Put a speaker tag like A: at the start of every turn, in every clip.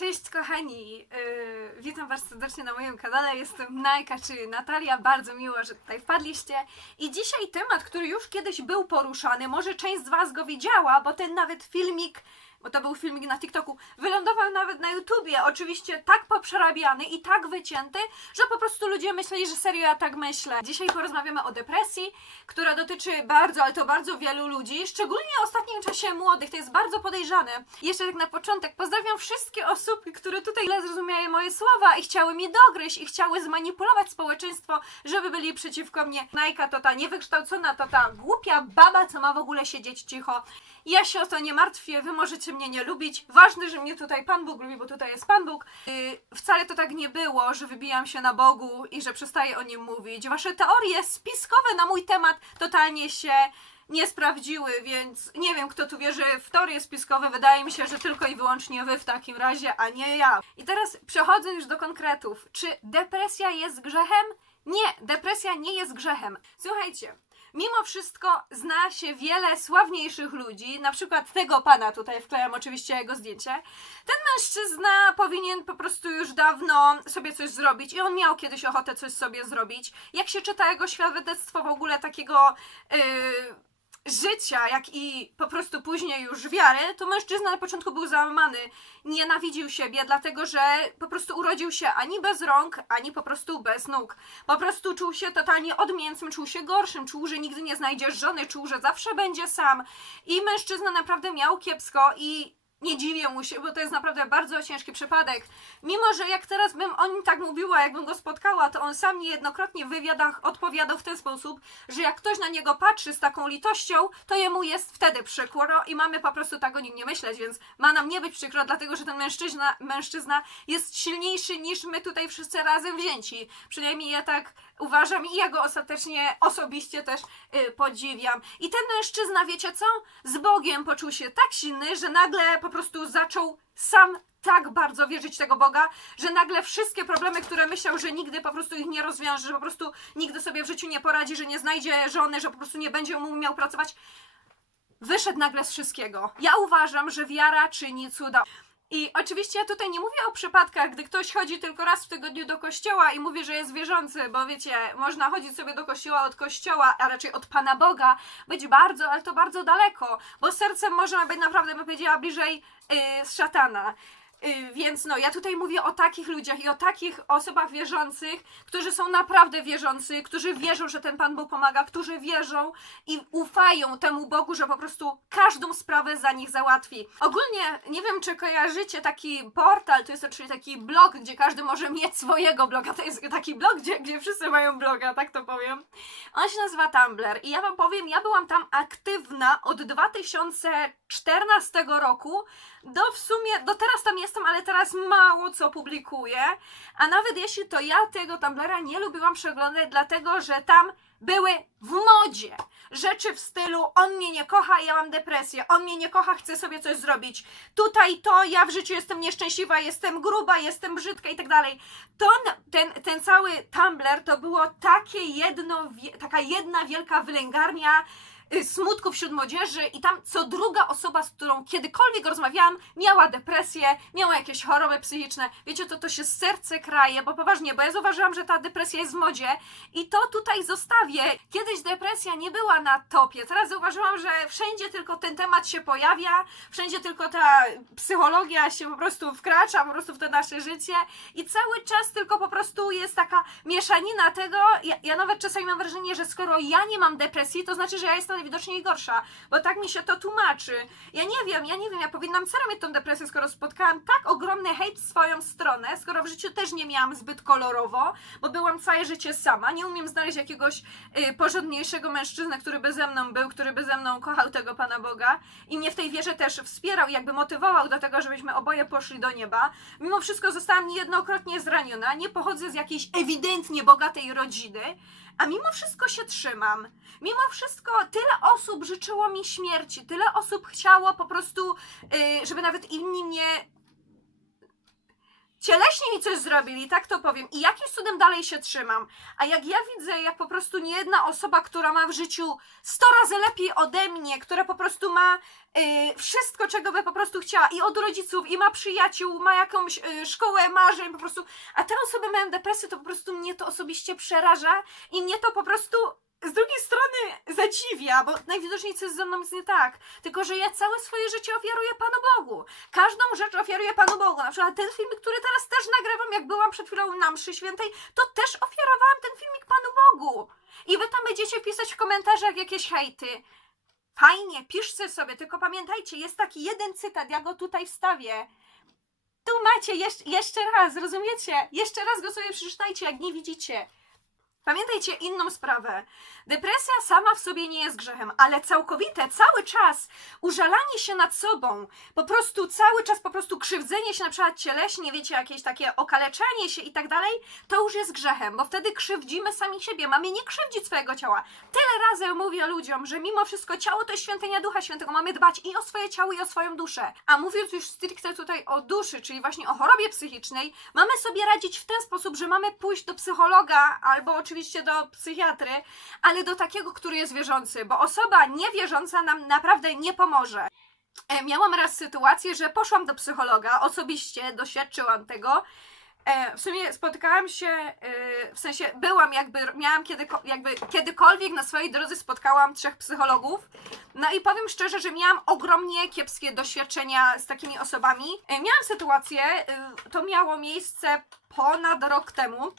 A: Cześć kochani, yy, witam Was serdecznie na moim kanale, jestem Najka, czy Natalia, bardzo miło, że tutaj wpadliście. I dzisiaj temat, który już kiedyś był poruszany, może część z Was go widziała, bo ten nawet filmik, bo to był filmik na TikToku, wylądował nawet na YouTubie, oczywiście tak poprzerabiany i tak wycięty, że po prostu ludzie myśleli, że serio ja tak myślę. Dzisiaj porozmawiamy o depresji, która dotyczy bardzo, ale to bardzo wielu ludzi, szczególnie w ostatnim czasie młodych, to jest bardzo podejrzane. Jeszcze tak na początek, pozdrawiam wszystkie osoby, które tutaj źle zrozumiały moje słowa i chciały mi dogryźć i chciały zmanipulować społeczeństwo, żeby byli przeciwko mnie. Najka to ta niewykształcona, to ta głupia baba, co ma w ogóle siedzieć cicho. Ja się o to nie martwię, wy możecie mnie nie lubić. Ważne, że mnie tutaj Pan Bóg lubi, bo tutaj jest Pan Bóg. Yy, wcale to tak nie było, że wybijam się na Bogu i że przestaję o nim mówić. Wasze teorie spiskowe na mój temat totalnie się nie sprawdziły, więc nie wiem, kto tu wierzy w teorie spiskowe. Wydaje mi się, że tylko i wyłącznie wy w takim razie, a nie ja. I teraz przechodzę już do konkretów. Czy depresja jest grzechem? Nie, depresja nie jest grzechem. Słuchajcie. Mimo wszystko zna się wiele sławniejszych ludzi, na przykład tego pana, tutaj wklejam oczywiście jego zdjęcie. Ten mężczyzna powinien po prostu już dawno sobie coś zrobić i on miał kiedyś ochotę coś sobie zrobić. Jak się czyta jego świadectwo w ogóle takiego yy, życia, jak i po prostu później już wiary, to mężczyzna na początku był załamany, nienawidził siebie, dlatego że po prostu urodził się ani bez rąk, ani po prostu bez nóg. Po prostu czuł się totalnie odmiętnym, czuł się gorszym, czuł, że nigdy nie znajdzie żony, czuł, że zawsze będzie sam. I mężczyzna naprawdę miał kiepsko i nie dziwię mu się, bo to jest naprawdę bardzo ciężki przypadek. Mimo, że jak teraz bym o nim tak mówiła, jakbym go spotkała, to on sam niejednokrotnie w wywiadach odpowiadał w ten sposób, że jak ktoś na niego patrzy z taką litością, to jemu jest wtedy przykro i mamy po prostu tak o nim nie myśleć, więc ma nam nie być przykro, dlatego że ten mężczyzna, mężczyzna jest silniejszy niż my tutaj wszyscy razem wzięci. Przynajmniej ja tak uważam i ja go ostatecznie osobiście też y, podziwiam. I ten mężczyzna, wiecie co? Z Bogiem poczuł się tak silny, że nagle po prostu zaczął sam tak bardzo wierzyć tego Boga, że nagle wszystkie problemy, które myślał, że nigdy po prostu ich nie rozwiąże, że po prostu nigdy sobie w życiu nie poradzi, że nie znajdzie żony, że po prostu nie będzie mu umiał pracować, wyszedł nagle z wszystkiego. Ja uważam, że wiara czyni cuda. I oczywiście ja tutaj nie mówię o przypadkach, gdy ktoś chodzi tylko raz w tygodniu do kościoła i mówi, że jest wierzący, bo wiecie, można chodzić sobie do kościoła od kościoła, a raczej od Pana Boga, być bardzo, ale to bardzo daleko, bo sercem można być naprawdę, bym powiedziała, bliżej yy, szatana. Yy, więc no, ja tutaj mówię o takich ludziach i o takich osobach wierzących, którzy są naprawdę wierzący, którzy wierzą, że ten Pan Bóg pomaga, którzy wierzą i ufają temu Bogu, że po prostu każdą sprawę za nich załatwi. Ogólnie, nie wiem, czy kojarzycie taki portal, to jest czyli taki blog, gdzie każdy może mieć swojego bloga. To jest taki blog, gdzie, gdzie wszyscy mają bloga, tak to powiem. On się nazywa Tumblr i ja wam powiem, ja byłam tam aktywna od 2014 roku do w sumie, do teraz tam jestem, ale teraz mało co publikuję, a nawet jeśli to ja tego Tumblera nie lubiłam przeglądać, dlatego że tam były w modzie rzeczy w stylu on mnie nie kocha, ja mam depresję, on mnie nie kocha, chcę sobie coś zrobić. Tutaj to, ja w życiu jestem nieszczęśliwa, jestem gruba, jestem brzydka i tak dalej. To, ten, ten cały Tumblr to było takie jedno, taka jedna wielka wylęgarnia smutku wśród młodzieży i tam co druga osoba, z którą kiedykolwiek rozmawiałam, miała depresję, miała jakieś choroby psychiczne. Wiecie, to to się serce kraje, bo poważnie, bo ja zauważyłam, że ta depresja jest w modzie i to tutaj zostawię. Kiedyś depresja nie była na topie, teraz zauważyłam, że wszędzie tylko ten temat się pojawia, wszędzie tylko ta psychologia się po prostu wkracza po prostu w to nasze życie i cały czas tylko po prostu jest taka mieszanina tego. Ja, ja nawet czasami mam wrażenie, że skoro ja nie mam depresji, to znaczy, że ja jestem najwidoczniej gorsza, bo tak mi się to tłumaczy. Ja nie wiem, ja nie wiem, ja powinnam mieć tą depresję, skoro spotkałam tak ogromny hejt w swoją stronę, skoro w życiu też nie miałam zbyt kolorowo, bo byłam całe życie sama, nie umiem znaleźć jakiegoś y, porządniejszego mężczyznę, który by ze mną był, który by ze mną kochał tego Pana Boga i mnie w tej wierze też wspierał jakby motywował do tego, żebyśmy oboje poszli do nieba. Mimo wszystko zostałam niejednokrotnie zraniona, nie pochodzę z jakiejś ewidentnie bogatej rodziny, a mimo wszystko się trzymam. Mimo wszystko tyle osób życzyło mi śmierci, tyle osób chciało po prostu, y, żeby nawet inni mnie cieleśnie mi coś zrobili, tak to powiem, i jakimś cudem dalej się trzymam. A jak ja widzę, jak po prostu nie jedna osoba, która ma w życiu 100 razy lepiej ode mnie, która po prostu ma y, wszystko, czego by po prostu chciała, i od rodziców, i ma przyjaciół, ma jakąś y, szkołę marzeń, po prostu, a te osoby mają depresję, to po prostu mnie to osobiście przeraża i mnie to po prostu z drugiej strony zadziwia, bo najwidoczniej coś ze mną jest nie tak. Tylko, że ja całe swoje życie ofiaruję Panu Bogu. Każdą rzecz ofiaruję Panu Bogu. Na przykład ten filmik, który teraz też nagrywam, jak byłam przed chwilą na mszy świętej, to też ofiarowałam ten filmik Panu Bogu. I wy tam będziecie pisać w komentarzach jakieś hejty. Fajnie, piszcie sobie, tylko pamiętajcie, jest taki jeden cytat, ja go tutaj wstawię. Tu macie, jeszcze, jeszcze raz, rozumiecie? Jeszcze raz go sobie przeczytajcie, jak nie widzicie. Pamiętajcie inną sprawę. Depresja sama w sobie nie jest grzechem, ale całkowite, cały czas użalanie się nad sobą, po prostu cały czas po prostu krzywdzenie się na przykład cieleśnie, wiecie, jakieś takie okaleczanie się i tak dalej, to już jest grzechem, bo wtedy krzywdzimy sami siebie. Mamy nie krzywdzić swojego ciała. Tyle razy mówię ludziom, że mimo wszystko ciało to jest świątynia Ducha Świętego. Mamy dbać i o swoje ciało, i o swoją duszę. A mówiąc już stricte tutaj o duszy, czyli właśnie o chorobie psychicznej, mamy sobie radzić w ten sposób, że mamy pójść do psychologa albo oczywiście do psychiatry, ale do takiego, który jest wierzący, bo osoba niewierząca nam naprawdę nie pomoże. E, Miałam raz sytuację, że poszłam do psychologa, osobiście doświadczyłam tego. E, W sumie spotykałam się, e, w sensie byłam jakby, miałam kiedy, jakby kiedykolwiek na swojej drodze spotkałam trzech psychologów. No i powiem szczerze, że miałam ogromnie kiepskie doświadczenia z takimi osobami. Miałam sytuację, to miało miejsce ponad rok temu.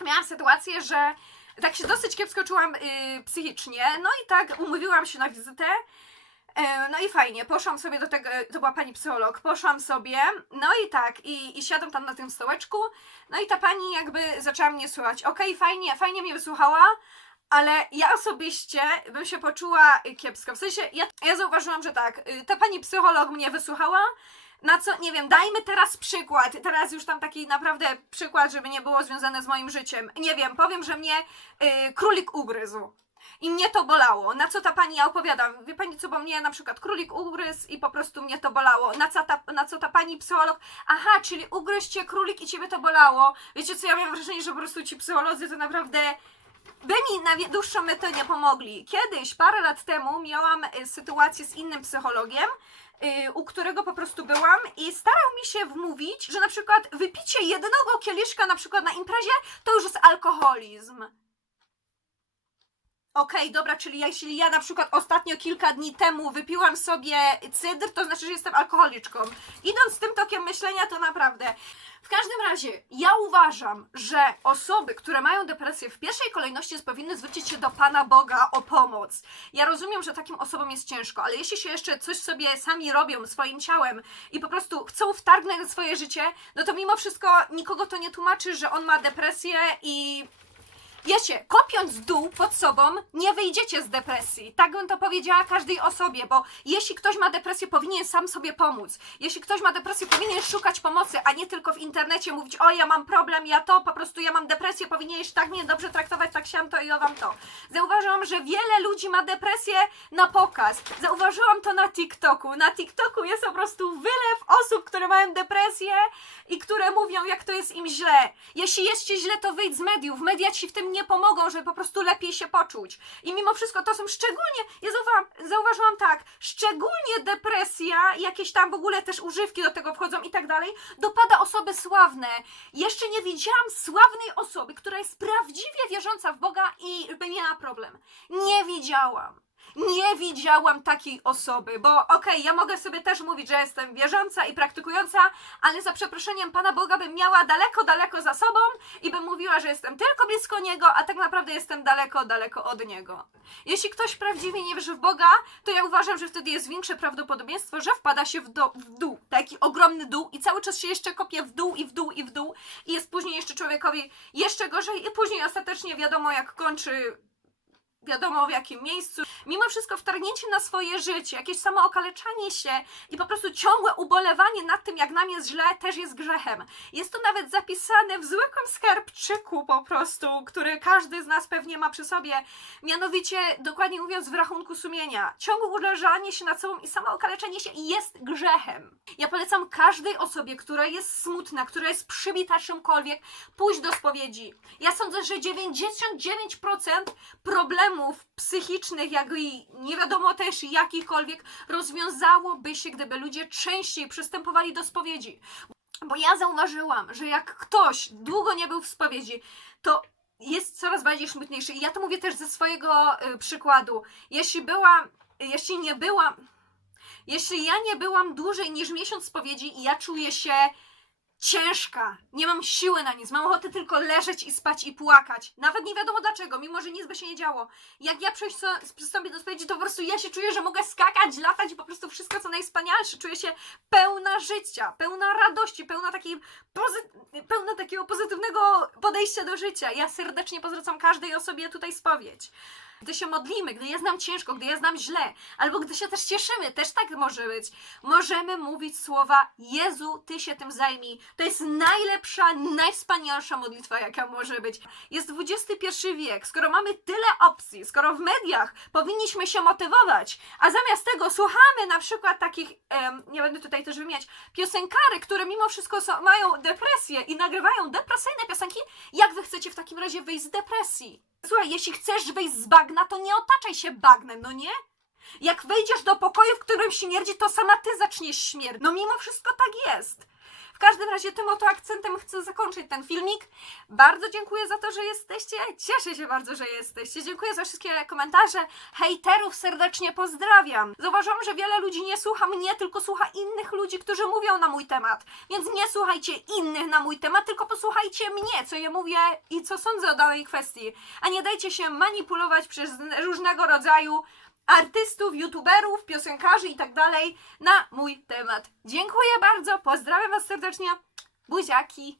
A: Miałam sytuację, że tak się dosyć kiepsko czułam y, psychicznie, no i tak umówiłam się na wizytę. E, No i fajnie, poszłam sobie do tego, to była pani psycholog, poszłam sobie, no i tak, i, i siadam tam na tym stołeczku, no i ta pani jakby zaczęła mnie słuchać. Okej, fajnie, fajnie mnie wysłuchała, ale ja osobiście bym się poczuła y, kiepsko. W sensie, ja, ja zauważyłam, że tak, y, ta pani psycholog mnie wysłuchała, na co, nie wiem, dajmy teraz przykład, teraz już tam taki naprawdę przykład, żeby nie było związane z moim życiem. Nie wiem, powiem, że mnie y, królik ugryzł. I mnie to bolało. Na co ta pani, ja opowiadam, wie pani co, bo mnie na przykład królik ugryzł i po prostu mnie to bolało. Na co ta, na co ta pani psycholog, aha, czyli ugryzł cię królik i ciebie to bolało. Wiecie co, ja mam wrażenie, że po prostu ci psycholodzy to naprawdę by mi na dłuższą metę nie pomogli. Kiedyś, parę lat temu, miałam y, sytuację z innym psychologiem, y, u którego po prostu byłam i starał mi się wmówić, że na przykład wypicie jednego kieliszka na przykład na imprezie to już jest alkoholizm. Okej, dobra, czyli jeśli ja na przykład ostatnio kilka dni temu wypiłam sobie cydr, to znaczy, że jestem alkoholiczką. Idąc z tym tokiem myślenia, to naprawdę. W każdym razie, ja uważam, że osoby, które mają depresję, w pierwszej kolejności powinny zwrócić się do Pana Boga o pomoc. Ja rozumiem, że takim osobom jest ciężko, ale jeśli się jeszcze coś sobie sami robią swoim ciałem i po prostu chcą wtargnąć w swoje życie, no to mimo wszystko nikogo to nie tłumaczy, że on ma depresję i Wiecie, kopiąc dół pod sobą, nie wyjdziecie z depresji. Tak bym to powiedziała każdej osobie, bo jeśli ktoś ma depresję, powinien sam sobie pomóc. Jeśli ktoś ma depresję, powinien szukać pomocy, a nie tylko w internecie mówić, o ja mam problem, ja to, po prostu ja mam depresję, powinieneś tak mnie dobrze traktować, tak siam to i owam to. Zauważyłam, że wiele ludzi ma depresję na pokaz. Zauważyłam to na TikToku. Na TikToku jest po prostu wylew osób, które mają depresję i które mówią, jak to jest im źle. Jeśli jest ci źle, to wyjdź z mediów. Media ci w tym nie pomogą, żeby po prostu lepiej się poczuć. I mimo wszystko to są szczególnie, ja zauważyłam, zauważyłam tak, szczególnie depresja, jakieś tam w ogóle też używki do tego wchodzą i tak dalej, dopada osoby sławne. Jeszcze nie widziałam sławnej osoby, która jest prawdziwie wierząca w Boga i by miała problem. Nie widziałam. Nie widziałam takiej osoby, bo okej, ja mogę sobie też mówić, że jestem wierząca i praktykująca, ale za przeproszeniem Pana Boga bym miała daleko, daleko za sobą i bym mówiła, że jestem tylko blisko Niego, a tak naprawdę jestem daleko, daleko od Niego. Jeśli ktoś prawdziwie nie wierzy w Boga, to ja uważam, że wtedy jest większe prawdopodobieństwo, że wpada się w, do, w dół, taki ogromny dół i cały czas się jeszcze kopie w dół i w dół i w dół i jest później jeszcze człowiekowi jeszcze gorzej i później ostatecznie wiadomo jak kończy wiadomo w jakim miejscu. Mimo wszystko wtargnięcie na swoje życie, jakieś samookaleczanie się i po prostu ciągłe ubolewanie nad tym, jak nam jest źle, też jest grzechem. Jest to nawet zapisane w zwykłym skarbczyku po prostu, który każdy z nas pewnie ma przy sobie. Mianowicie, dokładnie mówiąc, w rachunku sumienia. Ciągłe uleżanie się nad sobą i samookaleczenie się jest grzechem. Ja polecam każdej osobie, która jest smutna, która jest przybita czymkolwiek, pójść do spowiedzi. Ja sądzę, że 99% problemów psychicznych, jak i nie wiadomo też jakichkolwiek, rozwiązałoby się, gdyby ludzie częściej przystępowali do spowiedzi. Bo ja zauważyłam, że jak ktoś długo nie był w spowiedzi, to jest coraz bardziej smutniejszy. I ja to mówię też ze swojego y, przykładu. Jeśli byłam, jeśli nie byłam, jeśli ja nie byłam dłużej niż miesiąc spowiedzi i ja czuję się ciężka, nie mam siły na nic, mam ochotę tylko leżeć i spać i płakać. Nawet nie wiadomo dlaczego, mimo że nic by się nie działo. Jak ja przystąpię do spowiedzi, to po prostu ja się czuję, że mogę skakać, latać i po prostu wszystko co najwspanialsze. Czuję się pełna życia, pełna radości, pełna takiej pozy- pełna takiego pozytywnego podejścia do życia. Ja serdecznie pozdrawiam każdej osobie tutaj spowiedź. Gdy się modlimy, gdy jest nam ciężko, gdy jest nam źle, albo gdy się też cieszymy, też tak może być. Możemy mówić słowa Jezu, Ty się tym zajmij. To jest najlepsza, najwspanialsza modlitwa, jaka może być. Jest XXI wiek, skoro mamy tyle opcji, skoro w mediach powinniśmy się motywować, a zamiast tego słuchamy na przykład takich, em, nie będę tutaj też wymieniać, piosenkary, które mimo wszystko są, mają depresję i nagrywają depresyjne piosenki, jak wy chcecie w takim razie wyjść z depresji? Słuchaj, jeśli chcesz wyjść z bagna, to nie otaczaj się bagnem, no nie? Jak wejdziesz do pokoju, w którym śmierdzi, to sama ty zaczniesz śmierdzić. No mimo wszystko tak jest. W każdym razie tym oto akcentem chcę zakończyć ten filmik. Bardzo dziękuję za to, że jesteście. Cieszę się bardzo, że jesteście. Dziękuję za wszystkie komentarze. Hejterów serdecznie pozdrawiam. Zauważyłam, że wiele ludzi nie słucha mnie, tylko słucha innych ludzi, którzy mówią na mój temat. Więc nie słuchajcie innych na mój temat, tylko posłuchajcie mnie, co ja mówię i co sądzę o danej kwestii. A nie dajcie się manipulować przez różnego rodzaju artystów, youtuberów, piosenkarzy i tak dalej na mój temat. Dziękuję bardzo, pozdrawiam Was serdecznie, buziaki!